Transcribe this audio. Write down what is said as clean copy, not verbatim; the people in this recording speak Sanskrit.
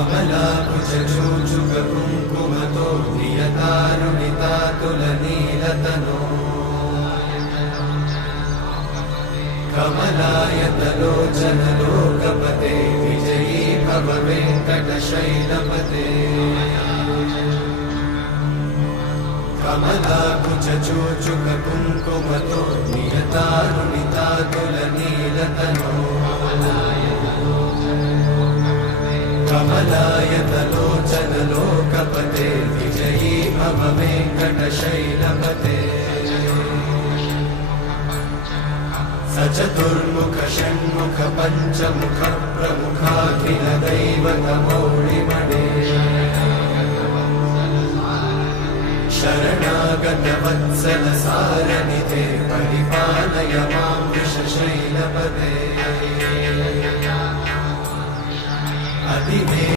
कमलाकुचूचुककुङ्कुमतो नियतारुणितातुलनीलतनो कमलायतलोचनलोकपते विजयी भव वेङ्कटशैलपते कमलाकुचूचुककुङ्कुमतो नियतारुणितातुलनीलतनो कमलायतलोचनलोकपते विजयी भव वेङ्कटशैलपते सचतुर्मुख षण्मुख पञ्चमुख प्रमुखाखिल दैवतमौळिमणे शरणागत वत्सल सारनिधे परिपालय मां वृषशैलपते।